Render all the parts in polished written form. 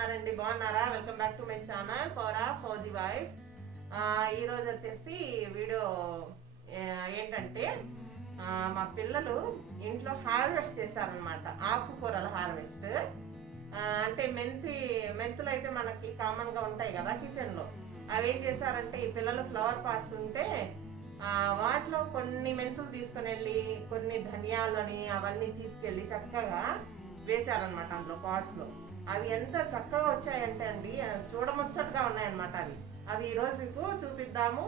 ఉన్నారండి? బాగున్నారా? Welcome back to my channel fauji wife. ఈ రోజు వచ్చేసి వీడియో ఏంటంటే మా పిల్లలు ఇంట్లో హార్వెస్ట్ చేశారనమాట. ఆకుకూరల హార్వెస్ట్. అంటే మెంతులు అయితే మనకి కామన్ గా ఉంటాయి కదా కిచెన్ లో. అవి ఏం చేశారంటే, ఈ పిల్లలు ఫ్లవర్ పాట్స్ ఉంటే వాటిలో కొన్ని మెంతులు తీసుకుని వెళ్ళి, కొన్ని ధనియాలని అవన్నీ తీసుకెళ్ళి చక్కగా వేశారనమాట అందులో పాట్స్ లో. అవి ఎంత చక్కగా వచ్చాయంటే అండి, చూడముచ్చటగా ఉన్నాయన్నమాట. అవి ఈరోజు మీకు చూపిద్దాము.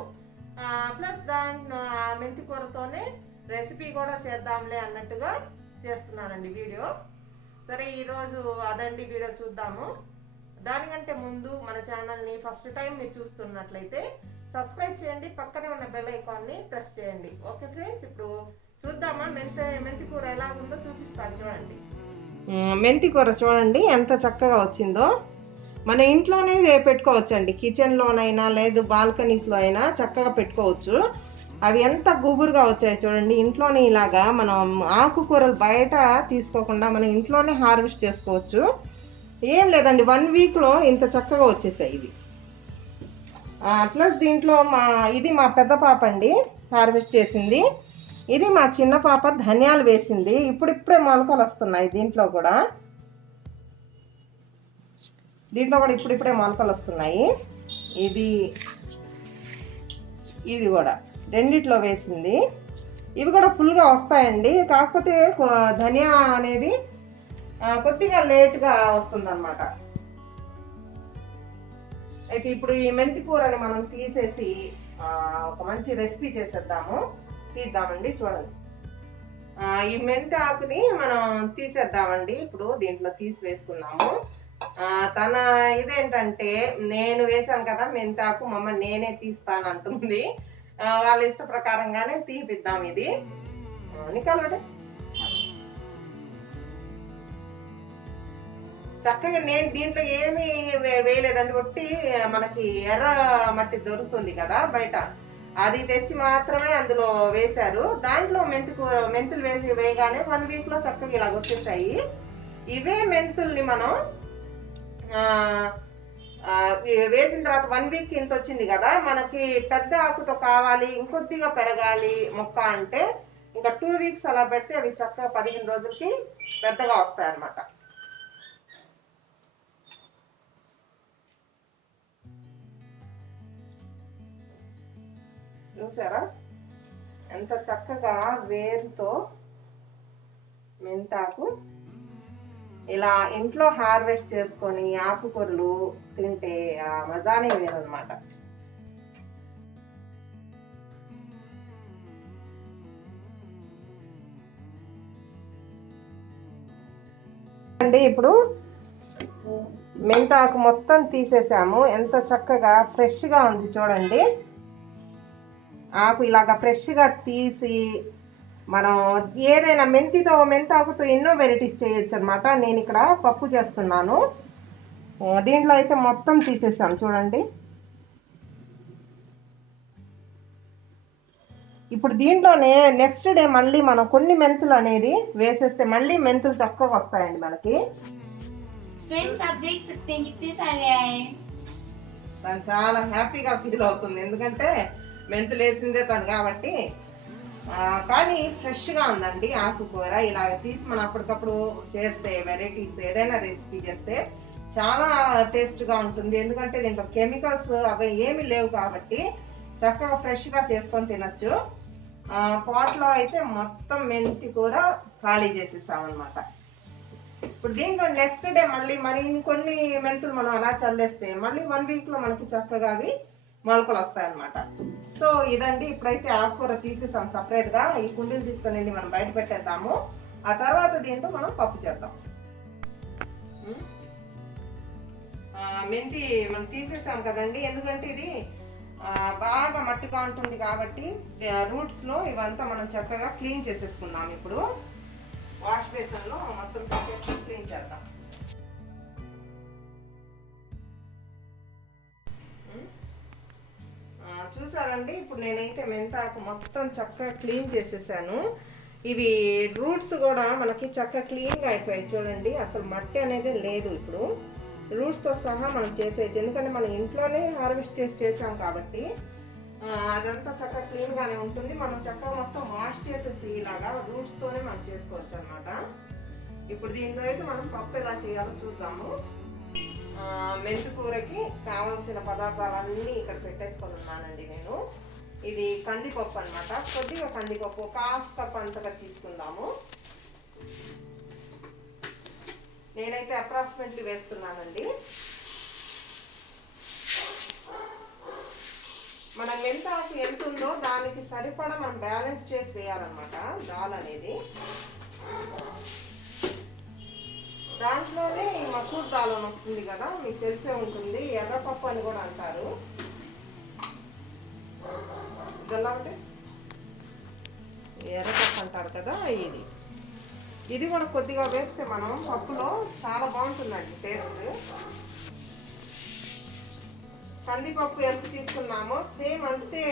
ప్లస్ మెంతి కూరతోనే రెసిపీ కూడా చేద్దాంలే అన్నట్టుగా చేస్తున్నానండి వీడియో. సరే, ఈరోజు అదండి వీడియో చూద్దాము. దానికంటే ముందు మన ఛానల్ని ఫస్ట్ టైం మీరు చూస్తున్నట్లయితే సబ్స్క్రైబ్ చేయండి, పక్కనే ఉన్న బెల్ ఐకాన్ని ప్రెస్ చేయండి. ఓకే ఫ్రెండ్స్, ఇప్పుడు చూద్దామా మెంతి కూర ఎలాగుందో చూపిస్తాను. చూడండి, మెంతి కూర చూడండి ఎంత చక్కగా వచ్చిందో. మన ఇంట్లోనే పెట్టుకోవచ్చండి, కిచెన్లోనైనా లేదు బాల్కనీస్లో అయినా చక్కగా పెట్టుకోవచ్చు. అవి ఎంత గుబురుగా వచ్చాయి చూడండి. ఇంట్లోనే ఇలాగా మనం ఆకుకూరలు బయట తీసుకోకుండా మనం ఇంట్లోనే హార్వెస్ట్ చేసుకోవచ్చు. ఏం లేదండి, 1 వీక్లో ఇంత చక్కగా వచ్చేసాయి ఇవి. ప్లస్ దీంట్లో ఇది మా పెద్ద పాప అండి హార్వెస్ట్ చేసింది. ఇది మా చిన్న పాప ధనియాలు వేసింది. ఇప్పుడిప్పుడే మొలకలు వస్తున్నాయి. దీంట్లో కూడా ఇప్పుడిప్పుడే మొలకలు వస్తున్నాయి. ఇది కూడా రెండిట్లో వేసింది. ఇవి కూడా ఫుల్గా వస్తాయండి. కాకపోతే ధనియా అనేది కొద్దిగా లేట్గా వస్తుందన్నమాట. అయితే ఇప్పుడు ఈ మెంతి కూరని మనం తీసేసి ఒక మంచి రెసిపీ తీద్దామండి. చూడండి, ఈ మెంతి ఆకుని మనం తీసేద్దామండి. ఇప్పుడు దీంట్లో తీసి వేసుకున్నాము. తన ఇదేంటంటే, నేను వేసాను కదా మెంతి ఆకు, మమ్మ నేనే తీస్తాను అంటుంది. వాళ్ళ ఇష్ట ప్రకారంగానే తీపిద్దాం. ఇది నికాలంటే చక్కగా నేను దీంట్లో ఏమీ వేయలేదండి. ఒట్టి మనకి ఎర్ర మట్టి దొరుకుతుంది కదా బయట, అది తెచ్చి మాత్రమే అందులో వేశారు. దాంట్లో మెంతులు వేయగానే 1 వీక్లో చక్కగా ఇలా వచ్చేసాయి. ఇవే మెంతుల్ని మనం వేసిన తర్వాత 1 వీక్ ఇంత వచ్చింది కదా, మనకి పెద్ద ఆకుతో కావాలి, ఇంకొద్దిగా పెరగాలి మొక్క అంటే ఇంకా 2 వీక్స్ అలా పెడితే అవి చక్కగా 15 రోజులకి పెద్దగా వస్తాయి అన్నమాట. చూసారా ఎంత చక్కగా వేరుతో మెంతాకు ఇలా ఇంట్లో హార్వెస్ట్ చేసుకొని ఆకుకూరలు తింటే ఆ మజానే వేరనమాట. అండి ఇప్పుడు మెంతాకు మొత్తం తీసేసాము. ఎంత చక్కగా ఫ్రెష్గా ఉంది చూడండి. ఆకు ఇలాగా ఫ్రెష్గా తీసి మనం ఏదైనా మెంతాకుతో ఎన్నో వెరైటీస్ చేయొచ్చు అనమాట. నేను ఇక్కడ పప్పు చేస్తున్నాను. దీంట్లో అయితే మొత్తం తీసేసాను చూడండి. ఇప్పుడు దీంట్లోనే నెక్స్ట్ డే మళ్ళీ మనం కొన్ని మెంతులు అనేది వేసేస్తే మళ్ళీ మెంతులు చక్కగా వస్తాయండి మనకి. తను చాలా హ్యాపీగా ఫీల్ అవుతుంది, ఎందుకంటే మెంతులు వేసిందే తను కాబట్టి. కానీ ఫ్రెష్గా ఉందండి ఆకుకూర. ఇలా తీసి మనం అప్పటికప్పుడు చేస్తే వెరైటీస్ ఏదైనా రెసిపీ చేస్తే చాలా టేస్ట్గా ఉంటుంది. ఎందుకంటే దీంట్లో కెమికల్స్ అవి ఏమీ లేవు కాబట్టి చక్కగా ఫ్రెష్గా చేసుకొని తినచ్చు. పాట్లో అయితే మొత్తం మెంతి కూర ఖాళీ చేసేసామన్నమాట. ఇప్పుడు దీంట్లో నెక్స్ట్ డే మళ్ళీ ఇంకొన్ని మెంతులు మనం అలా చల్లేస్తే మళ్ళీ 1 వీక్లో మనకి చక్కగా అవి మొలకలు వస్తాయన్నమాట. సో ఇదండి, ఇప్పుడైతే ఆకుకూర తీసేసాం సపరేట్గా. ఈ కుండీలు తీసుకొని వెళ్ళి మనం బయట పెట్టేద్దాము. ఆ తర్వాత దీంతో మనం పప్పు చేద్దాం. మెంతి మనం తీసేసాం కదండి, ఎందుకంటే ఇది బాగా మట్టిగా ఉంటుంది కాబట్టి రూట్స్లో ఇవంతా మనం చక్కగా క్లీన్ చేసేసుకుందాం. ఇప్పుడు వాష్ బేసిన్లో మొత్తం క్లీన్ చేద్దాం. చూసారండి, ఇప్పుడు నేనైతే మెంతాకు మొత్తం చక్కగా క్లీన్ చేసేసాను. ఇవి రూట్స్ కూడా మనకి చక్కగా క్లీన్గా అయిపోయాయి చూడండి. అసలు మట్టి అనేది లేదు. ఇప్పుడు రూట్స్తో సహా మనం చేసేయచ్చు. ఎందుకంటే మనం ఇంట్లోనే హార్వెస్ట్ చేసాం కాబట్టి అదంతా చక్కగా క్లీన్గానే ఉంటుంది. మనం చక్కగా మొత్తం వాష్ చేసేసి ఇలాగా రూట్స్తోనే మనం చేసుకోవచ్చు అనమాట. ఇప్పుడు దీంతో అయితే మనం పప్పు ఎలా చేయాలో చూద్దాము. మెంతి కూరకి కావాల్సిన పదార్థాలన్నీ ఇక్కడ పెట్టేసుకొని ఉన్నానండి నేను. ఇది కందిపప్పు అనమాట. కొద్దిగా కందిపప్పు ఒక హాఫ్ కప్ అంతగా తీసుకుందాము. నేనైతే అప్రాక్సిమేట్లీ వేస్తున్నానండి. మన మెంతాకు ఎంత ఉందో దానికి సరిపడా మనం బ్యాలెన్స్ చేసి వేయాలన్నమాట దాల్ అనేది. దాంట్లోనే ఈ మసూర్ దాల్ అని వస్తుంది కదా, మీకు తెలిసే ఉంటుంది, ఎర్రపప్పు అని కూడా అంటారు. ఇదెలా అంటే ఎర్రపప్పు అంటారు కదా, ఇది కూడా కొద్దిగా వేస్తే మనం పప్పులో చాలా బాగుంటుందండి టేస్ట్. కందిపప్పు ఎంత తీసుకున్నామో సేమ్ అంతే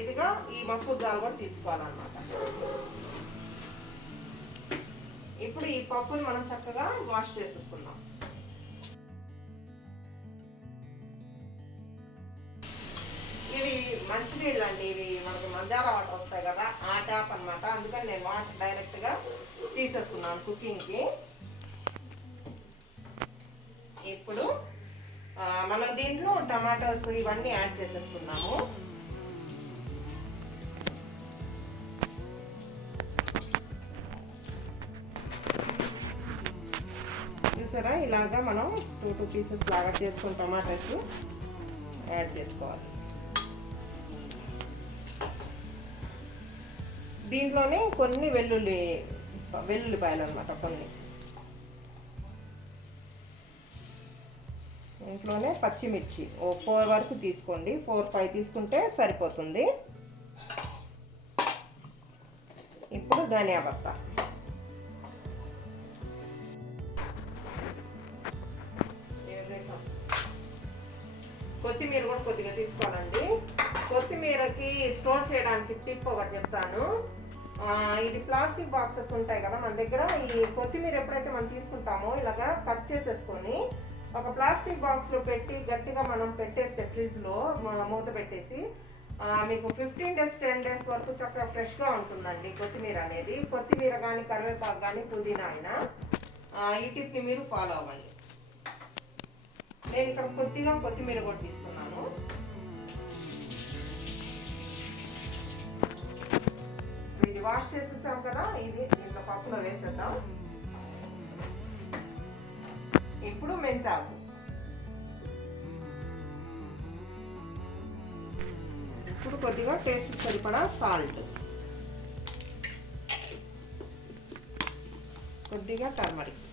ఇదిగా ఈ మసూర్ దాల్ కూడా తీసుకోవాలన్నమాట. ఇప్పుడు ఈ పప్పుని మనం చక్కగా వాష్ చేసేసుకుందాం. ఇవి మంచినీళ్ళు అండి, ఇవి మనకి మంజాల వాటర్ వస్తాయి కదా ఆ ట్యాప్ అనమాట. అందుకని నేను వాటర్ డైరెక్ట్గా తీసేసుకున్నాను కుకింగ్కి. ఇప్పుడు మనం దీంట్లో టమాటోస్ ఇవన్నీ యాడ్ చేసేసుకున్నాము. చూసారా, ఇలాగా మనం 2 పీసెస్ లాగా చేసుకుని టమాటోస్ యాడ్ చేసుకోవాలి. దీంట్లోనే కొన్ని వెల్లుల్లిపాయలు అనమాట. దీంట్లోనే పచ్చిమిర్చి 4 వరకు తీసుకోండి, 4-5 తీసుకుంటే సరిపోతుంది. ఇప్పుడు ధనియా పత్తా, కొత్తిమీర కూడా కొద్దిగా తీసుకోవాలండి. కొత్తిమీరకి స్టోర్ చేయడానికి టిప్ ఒకటి చెప్తాను. ఇది ప్లాస్టిక్ బాక్సెస్ ఉంటాయి కదా మన దగ్గర. ఈ కొత్తిమీర ఎప్పుడైతే మనం తీసుకుంటామో ఇలాగా కట్ చేసేసుకొని ఒక ప్లాస్టిక్ బాక్స్లో పెట్టి గట్టిగా మనం పెట్టేస్తే ఫ్రిడ్జ్లో మూత పెట్టేసి మీకు 15 days 10 days వరకు చక్కగా ఫ్రెష్గా ఉంటుందండి కొత్తిమీర అనేది. కొత్తిమీర కానీ కరివేపాకు కానీ పుదీనా అయినా ఈ టిప్ని మీరు ఫాలో అవ్వండి. నేను ఇక్కడ కొద్దిగా కొత్తిమీర కూడా తీసుకున్నాను. ఇది వాష్ చేసేసాం కదా, ఇది దీంట్లో పప్పులో వేసేద్దాం. ఇప్పుడు మెంతాకు, ఇప్పుడు కొద్దిగా టేస్ట్ సరిపడా సాల్ట్, కొద్దిగా టర్మరిక్,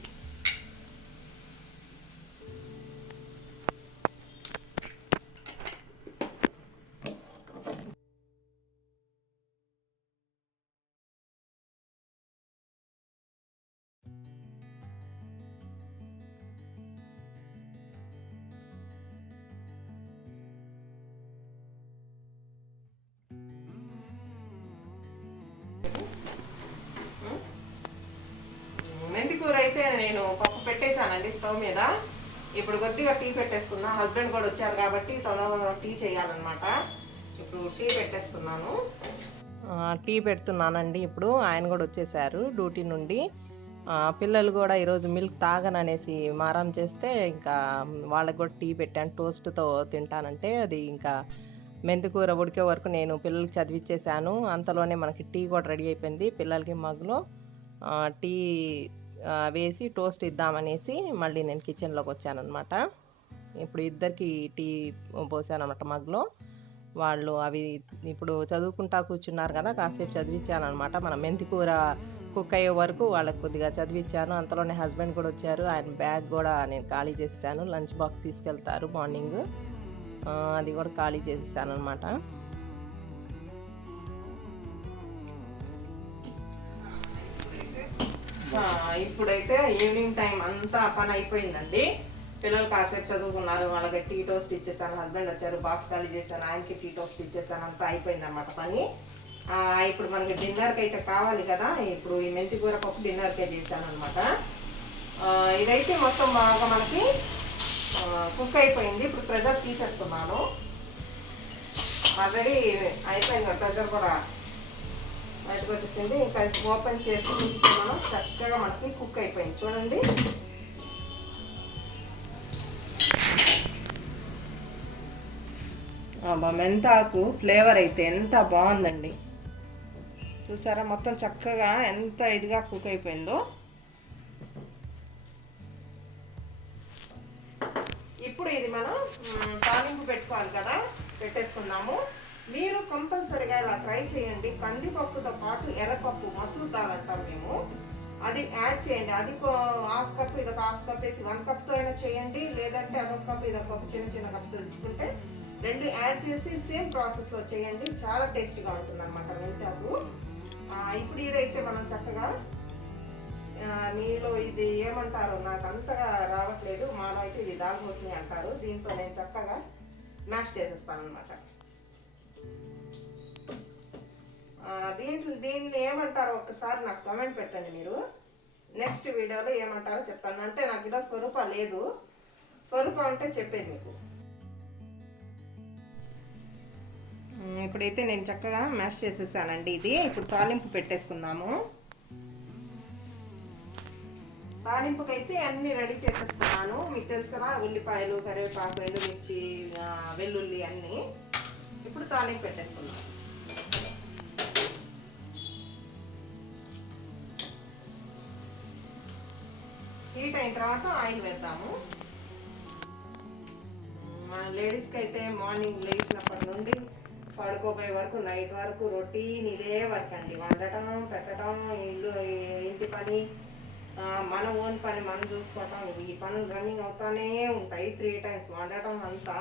మెంతి కూర అయితే నేను పప్పు పెట్టేశానండి స్టవ్ మీద. ఇప్పుడు కొద్దిగా టీ పెట్టేసుకున్నా. హస్బెండ్ కూడా వచ్చారు కాబట్టి తొందరగా టీ చేయాలన్నమాట. ఇప్పుడు టీ పెట్టేస్తున్నాను. టీ పెడుతున్నానండి. ఇప్పుడు ఆయన కూడా వచ్చేసారు డ్యూటీ నుండి. పిల్లలు కూడా ఈరోజు మిల్క్ తాగననేసి మారం చేస్తే ఇంకా వాళ్ళకి కూడా టీ పెట్టాను. టోస్ట్తో తింటానంటే అది ఇంకా మెంతి కూర ఉడికే వరకు నేను పిల్లలకి చదివిచ్చేసాను. అంతలోనే మనకి టీ కూడా రెడీ అయిపోయింది. పిల్లలకి మగ్గులో టీ వేసి టోస్ట్ ఇద్దామనేసి మళ్ళీ నేను కిచెన్లోకి వచ్చానమాట. ఇప్పుడు ఇద్దరికి టీ పోసాను అనమాట మగ్గులో. వాళ్ళు అవి ఇప్పుడు చదువుకుంటా కూర్చున్నారు కదా, కాసేపు చదివించాను అనమాట. మన మెంతి కూర కుక్ అయ్యే వరకు వాళ్ళకి కొద్దిగా చదివించాను. అంతలోనే హస్బెండ్ కూడా వచ్చారు. ఆయన బ్యాగ్ కూడా నేను ఖాళీ చేసేసాను. లంచ్ బాక్స్ తీసుకెళ్తారు మార్నింగ్, అది కూడా ఖాళీ చేసేసాను అనమాట. ఇప్పుడైతే ఈవినింగ్ టైం అంతా పని అయిపోయిందండి. పిల్లలు కాసేపు చదువుకున్నారు, వాళ్ళకి టీ టోస్ట్ ఇచ్చేసాను. హస్బెండ్ వచ్చారు, బాక్స్ ఖాళీ చేశాను, ఆయనకి టీ టోస్ట్ ఇచ్చేసాను. అంతా అయిపోయింది అనమాట పని. ఇప్పుడు మనకి డిన్నర్కి అయితే కావాలి కదా. ఇప్పుడు ఈ మెంతి కూర పప్పు డిన్నర్కే చేశాను అనమాట. ఇదైతే మొత్తం బాగా మనకి కుక్ అయిపోయింది. ఇప్పుడు ప్రెజర్ తీసేస్తున్నాను. ఆల్రెడీ అయిపోయింది, ప్రెజర్ కూడా బయటకు వచ్చేసింది. ఇంకా ఓపెన్ చేసి తీసుకున్నాను. చక్కగా మనకి కుక్ అయిపోయింది చూడండి. మెంతాకు ఫ్లేవర్ అయితే ఎంత బాగుందండి. చూసారా మొత్తం చక్కగా ఎంత ఇదిగా కుక్ అయిపోయిందో. ఇప్పుడు ఇది మనం తాలింపు పెట్టుకోవాలి కదా, పెట్టేసుకున్నాము. మీరు కంపల్సరిగా ఇలా ట్రై చేయండి. కందిపప్పుతో పాటు ఎర్రపప్పు, మసూర్ దాల్ అంటాం మేము, అది యాడ్ చేయండి. అది హాఫ్ కప్, ఇదొక హాఫ్ కప్ వేసి 1 కప్తో అయినా చేయండి. లేదంటే అదొక కప్, ఇదొక కప్, చిన్న చిన్న కప్స్తో తీసుకుంటే 2 యాడ్ చేసి సేమ్ ప్రాసెస్లో చేయండి. చాలా టేస్టీగా ఉంటుంది అనమాట మెంతాకు. ఇప్పుడు ఇదైతే మనం చక్కగా, మీలో ఇది ఏమంటారు నాకు అంతగా రావట్లేదు, మాలో అయితే ఇది దాల్మొట్ని అంటారు. దీంతో నేను చక్కగా మ్యాష్ చేసేస్తాను అనమాట. దీన్ని ఏమంటారో ఒక్కసారి నాకు కామెంట్ పెట్టండి మీరు. నెక్స్ట్ వీడియోలో ఏమంటారో చెప్తాను. అంటే నాకు ఇలా స్వరూప లేదు, స్వరూప అంటే చెప్పేది మీకు. ఇప్పుడైతే నేను చక్కగా మ్యాష్ చేసేసానండి. ఇది ఇప్పుడు తాలింపు పెట్టేసుకుందాము. తాలింపుకైతే అన్నీ రెడీ చేసేస్తున్నాను. మీకు తెలుసు కదా, ఉల్లిపాయలు, కరివేపాకు, ఎండుమిర్చి, వెల్లుల్లి అన్నీ. ఇప్పుడు తాలింపు పెట్టేసుకున్నాం. హీట్ అయిన తర్వాత ఆయిల్ వేద్దాము. మన లేడీస్కి అయితే మార్నింగ్ లేచినప్పటి నుండి పడుకోపోయే వరకు, నైట్ వరకు రొటీన్ ఇదే వర్క్ అండి. వండటం, పెట్టడం, ఇంటి పని, మన ఓన్ పని మనం చూసుకోవటం, ఈ పనులు రన్నింగ్ అవుతానే ఉంటాయి. 3 టైమ్స్ వండటం అంతా.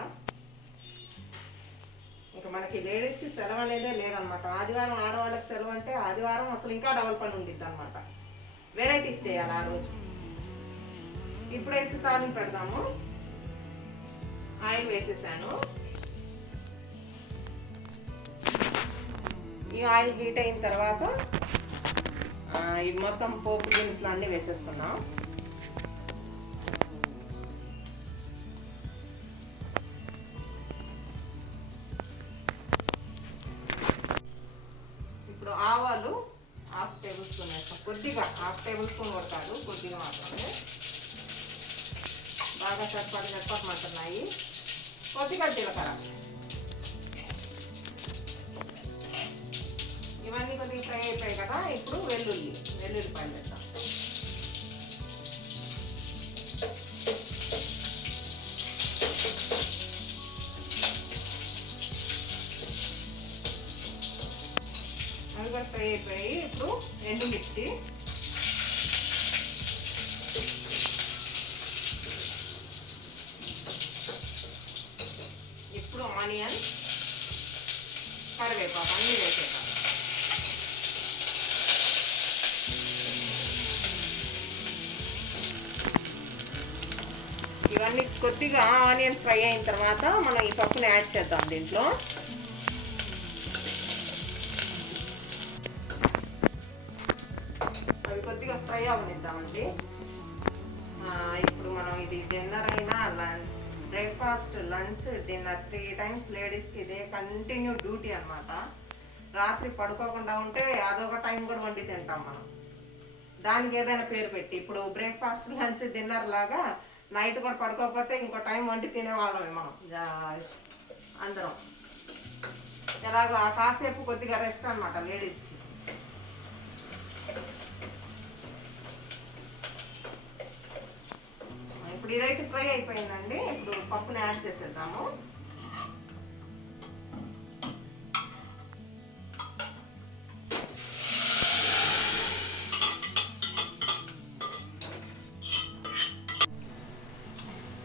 ఇంకా మనకి లేడీస్కి సెలవు అనేదే లేదనమాట. ఆదివారం ఆడవాళ్ళకి సెలవు అంటే ఆదివారం అసలు ఇంకా డబల్ పని ఉండిద్ది అనమాట. వెరైటీస్ చేయాలి ఆ రోజు. ఇప్పుడైతే తాలింపు పెడదాము. ఆయిల్ వేసేసాను. ఈ ఆయిల్ హీట్ అయిన తర్వాత ఇవి మొత్తం పోపు దినుసులు అన్నీ వేసేస్తున్నాం. ఇప్పుడు ఆవాలు హాఫ్ టేబుల్ స్పూన్ వేస్తాం. కొద్దిగా, హాఫ్ టేబుల్ స్పూన్ కొడతారు, కొద్దిగా మాత్రమే. బాగా చప్పట్మంటున్నాయి. కొద్దిగా జీలకర్ర, ఇవన్నీ కొద్దిగా ఫ్రై అయిపోయాయి కదా. ఇప్పుడు వెల్లుల్లిపాయలు వేస్తాం. అవి కూడా ఫ్రై అయిపోయాయి. ఇప్పుడు ఎండుమిర్చి, ఇప్పుడు ఆనియన్, కరివేపాకు అన్నీ వేసేద్దాం. ఇవన్నీ కొద్దిగా ఆనియన్ ఫ్రై అయిన తర్వాత మనం ఈ పప్పుని యాడ్ చేద్దాం దీంట్లో. అవి కొద్దిగా ఫ్రై అవనిద్దామండి. ఇప్పుడు మనం ఇది డిన్నర్ అయినా, బ్రేక్ఫాస్ట్, లంచ్, డిన్నర్ 3 టైమ్స్ లేడీస్కి ఇదే కంటిన్యూ డ్యూటీ అనమాట. రాత్రి పడుకోకుండా ఉంటే అదొక టైం కూడా వండి తింటాం మనం. దానికి ఏదైనా పేరు పెట్టి, ఇప్పుడు బ్రేక్ఫాస్ట్, లంచ్, డిన్నర్ లాగా నైట్ కూడా పడుకోకపోతే ఇంకో టైం వండి తినేవాళ్ళమే మనం అందరం. ఎలాగో ఆ కాసేపు కొద్దిగా రెస్ట్ అనమాట లేడీస్కి. ఇప్పుడు ఇదైతే ఫ్రై అయిపోయిందండి. ఇప్పుడు పప్పుని యాడ్ చేసేద్దాము.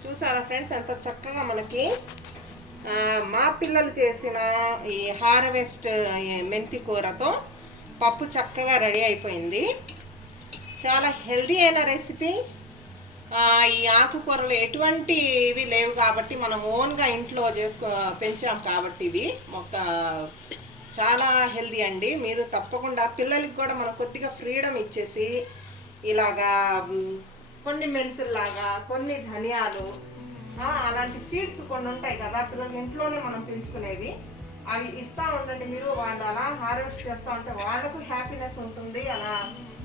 చూసారా ఫ్రెండ్స్, ఎంత చక్కగా మనకి మా పిల్లలు చేసిన ఈ హార్వెస్ట్ మెంతి కూరతో పప్పు చక్కగా రెడీ అయిపోయింది. చాలా హెల్దీ అయిన రెసిపీ. ఈ ఆకుకూరలు ఎటువంటివి లేవు కాబట్టి మనం ఓన్గా ఇంట్లో పెంచాం కాబట్టి ఇవి మొక్క చాలా హెల్దీ అండి. మీరు తప్పకుండా పిల్లలకి కూడా మనం కొద్దిగా ఫ్రీడమ్ ఇచ్చేసి ఇలాగా కొన్ని మెంతుల్లాగా, కొన్ని ధనియాలు, అలాంటి సీడ్స్ కొన్ని ఉంటాయి కదా పిల్లలు ఇంట్లోనే మనం పెంచుకునేవి, అవి ఇస్తూ ఉండండి మీరు. వాళ్ళు అలా హార్వెస్ట్ చేస్తూ ఉంటే వాళ్ళకు హ్యాపీనెస్ ఉంటుంది. అలా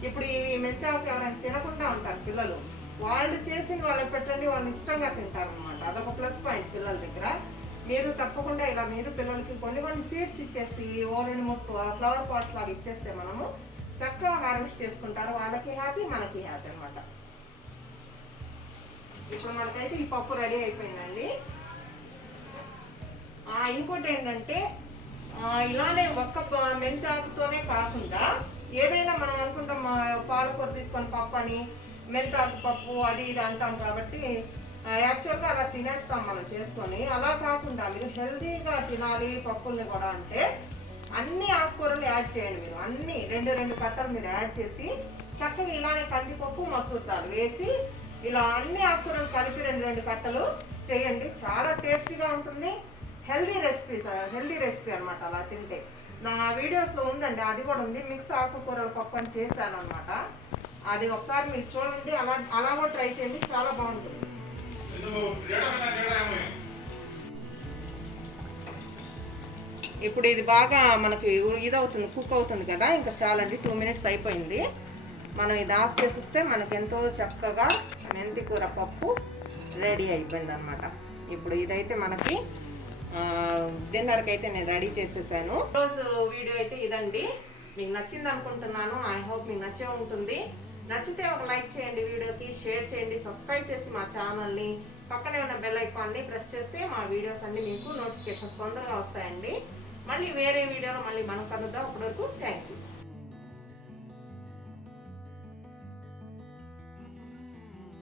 ఇప్పుడు ఇవి మెంతాకు ఎవరైనా తినకుండా ఉంటారు పిల్లలు, వాళ్ళు చేసింది వాళ్ళకి పెట్టండి, వాళ్ళు ఇష్టంగా తింటారు అనమాట. అదొక ప్లస్ పాయింట్ పిల్లల దగ్గర. మీరు తప్పకుండా ఇలా మీరు పిల్లలకి కొన్ని సీడ్స్ ఇచ్చేసి ఓ 2-3 ఫ్లవర్ పాట్స్ లాగా ఇచ్చేస్తే మనము చక్కగా హార్వెస్ట్ చేసుకుంటారు. వాళ్ళకి హ్యాపీ, మనకి హ్యాపీ అనమాట. ఇప్పుడు మనకైతే ఈ పప్పు రెడీ అయిపోయిందండి. ఇంకోటి ఏంటంటే ఇలానే ఒక్క మెంతాకుతోనే కాకుండా ఏదైనా మనం అనుకుంటాం పాలకూర తీసుకొని పప్పు అని, మెంతాకు పప్పు అది ఇది అంటాం కాబట్టి యాక్చువల్గా అలా తినేస్తాం మనం చేసుకొని. అలా కాకుండా మీరు హెల్తీగా తినాలి పప్పుల్ని కూడా అంటే అన్ని ఆకుకూరలు యాడ్ చేయండి మీరు. అన్ని 2 కట్టలు మీరు యాడ్ చేసి చక్కగా ఇలానే కందిపప్పు మసూర్ దాల్ వేసి ఇలా అన్ని ఆకుకూరలు కలిపి 2 కట్టలు చేయండి. చాలా టేస్టీగా ఉంటుంది. హెల్దీ రెసిపీ అనమాట. అలా తింటే నా వీడియోస్లో ఉందండి, అది కూడా ఉంది. మిక్స్ ఆకుకూరల పప్పు అని చేశాను అనమాట. అది ఒకసారి మీరు చూడండి, అలా కూడా ట్రై చేయండి, చాలా బాగుంటుంది. ఇప్పుడు ఇది బాగా మనకి ఇది అవుతుంది, కుక్ అవుతుంది కదా, ఇంకా చాలండి. 2 మినిట్స్ అయిపోయింది. మనం ఇది ఆఫ్ చేసిస్తే మనకు ఎంతో చక్కగా మెంతి కూర పప్పు రెడీ అయిపోయింది అనమాట. ఇప్పుడు ఇదైతే మనకి డిన్నర్కి అయితే నేను రెడీ చేసేసాను. ఈరోజు వీడియో అయితే ఇదండి. మీకు నచ్చింది అనుకుంటున్నాను. ఐ హోప్ మీకు నచ్చే ఉంటుంది. నచ్చితే ఒక లైక్ చేయండి, వీడియోకి షేర్ చేయండి, సబ్స్క్రైబ్ చేసి మా ఛానల్ని పక్కనే ఉన్న బెల్ ఐకాన్ని ప్రెస్ చేస్తే మా వీడియోస్ అన్నీ మీకు నోటిఫికేషన్స్ తొందరగా వస్తాయండి. మళ్ళీ వేరే వీడియోలో మళ్ళీ మనం కలుద్దాం. అప్పటివరకు థ్యాంక్ యూ.